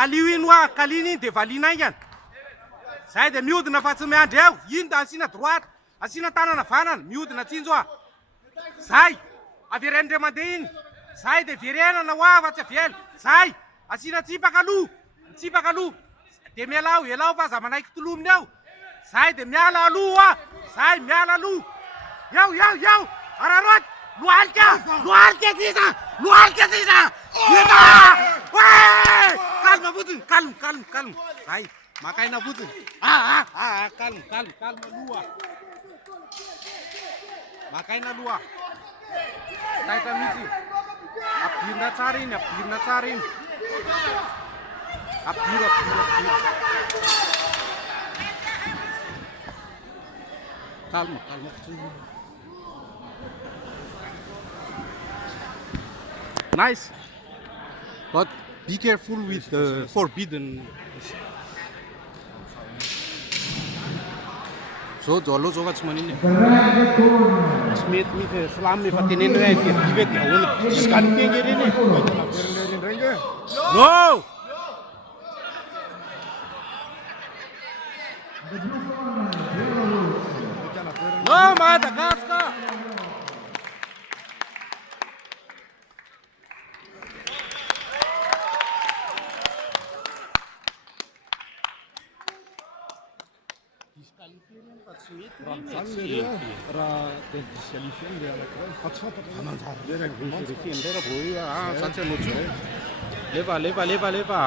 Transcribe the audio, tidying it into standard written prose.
Kalioinoa, kaliny iny dia valinaingana. Zay dia mihodina fa tsy miandry eo. Iny da asiana droite, asiana tanana vanana, mihodina tsinjo a. Zay, averen'indray mandeha iny. Zay dia verenana ho afa tsy avela. Zay, asiana tsipaka aloha, tsipaka aloha. Dia mialao, elao fa za manaiky tolominy eo. Zay dia miala aloha, zay miala aloha. Eo, araroty, lohalika sisa, lohalika sisa. Calme fotsiny, calme. Zay, maka aina fotsiny. Calme aloha. Maka aina aloha. Taita mihitsy. Apirina tsara iny. Apira. Calme fotsiny. Nice. But be careful with the forbidden. So jolo joga tsy manino. Tsy mety salamy efa teneny hoe five dia ahoana disqualifié reny. No! No, Madagascar! Raha del disqualifié le anankiray fa tsy fantatra manjary. Leva.